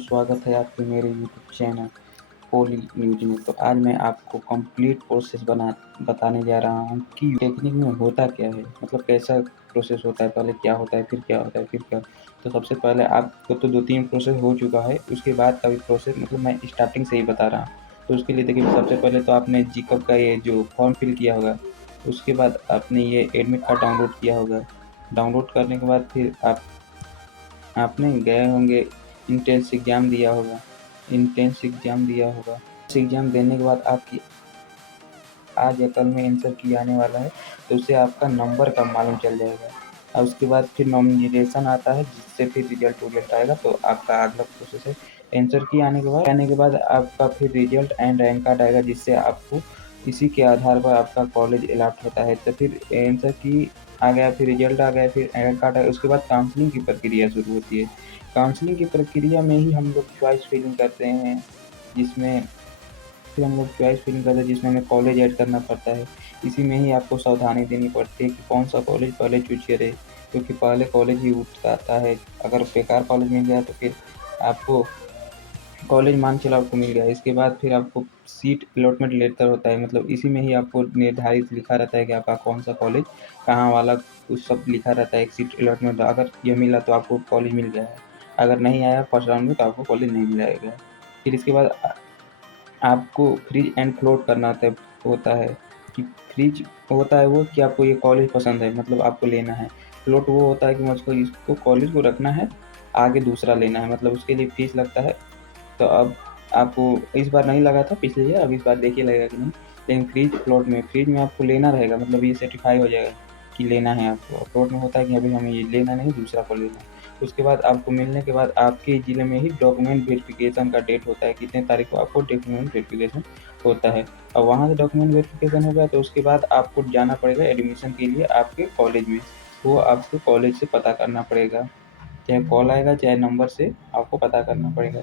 स्वागत है आपके मेरे यूट्यूब चैनल पोली न्यूज में। तो आज मैं आपको कंप्लीट प्रोसेस बताने जा रहा हूँ कि टेक्निक में होता क्या है, मतलब कैसा प्रोसेस होता है, पहले क्या होता है, फिर क्या होता है, फिर क्या। तो सबसे पहले आपको तो 2-3 प्रोसेस हो चुका है, उसके बाद का भी प्रोसेस मतलब मैं स्टार्टिंग से ही बता रहा हूँ। तो उसके लिए देखिए, सबसे पहले तो आपने जीकअप का ये जो फॉर्म फिल किया होगा, उसके बाद आपने ये एडमिट कार्ड डाउनलोड किया होगा। डाउनलोड करने के बाद फिर आपने गए होंगे, इंट्रेंस एग्ज़ाम दिया होगा। इंट्रेंस एग्ज़ाम दिया होगा। इस एग्ज़ाम देने के बाद आपकी आज या कल में आंसर की आने वाला है, तो उससे आपका नंबर का मालूम चल जाएगा। और उसके बाद फिर नॉमिनेशन आता है, जिससे फिर रिजल्ट आएगा, तो आपका अगला प्रोसेस है आंसर की आने के बाद आपका फिर रिजल्ट एंड रैंक कार्ड आएगा, जिससे आपको इसी के आधार पर आपका कॉलेज अलॉट होता है। तो फिर आंसर की आ गया, फिर रिजल्ट आ गया, फिर रैंक कार्ड आ गया, उसके बाद काउंसलिंग की प्रक्रिया शुरू होती है। काउंसलिंग की प्रक्रिया में ही हम लोग चॉइस फिलिंग करते हैं, जिसमें फिर हम लोग चॉइस फिलिंग करते हैं, जिसमें हमें कॉलेज ऐड करना पड़ता है। इसी में ही आपको सावधानी देनी पड़ती है कि कौन-सा कॉलेज पहले चूज़ करें, क्योंकि पहले कॉलेज ही उठाता है। अगर बेकार कॉलेज मिल गया तो फिर आपको कॉलेज मान चलो आपको मिल गया, इसके बाद फिर आपको सीट अलॉटमेंट लेटर होता है, मतलब इसी में ही आपको निर्धारित लिखा रहता है कि आपका कौन-सा कॉलेज कहाँ वाला, कुछ सब लिखा रहता है। एक सीट अलॉटमेंट अगर ये मिला तो आपको कॉलेज मिल गया है, अगर नहीं आया फर्स्ट राउंड में तो आपको कॉलेज नहीं मिलेगा। फिर इसके बाद आपको फ्रीज एंड फ्लोट करना होता है कि फ्रीज होता है वो कि आपको ये कॉलेज पसंद है, मतलब आपको लेना है। फ्लोट वो होता है कि मुझको इसको कॉलेज को रखना है, आगे दूसरा लेना है, मतलब उसके लिए फीस लगता है। तो अब आपको इस बार नहीं लगा था पिछले ईयर, अब इस बार देखिए लगेगा कि नहीं। लेकिन फ्रीज में आपको लेना रहेगा, मतलब ये सर्टिफ़ाई हो जाएगा कि लेना है आपको। और प्लॉट में होता है कि अभी हमें ये लेना नहीं, दूसरा को लेना है। उसके बाद आपको मिलने के बाद आपके ज़िले में ही डॉक्यूमेंट वेरिफ़िकेशन का डेट होता है, कितने तारीख को आपको डॉक्यूमेंट वेरिफ़िकेशन होता है। और वहाँ से डॉक्यूमेंट वेरिफ़िकेशन हो गया तो उसके बाद आपको जाना पड़ेगा एडमिशन के लिए आपके कॉलेज में। वो आपको कॉलेज से पता करना पड़ेगा, चाहे कॉल आएगा चाहे नंबर से आपको पता करना पड़ेगा।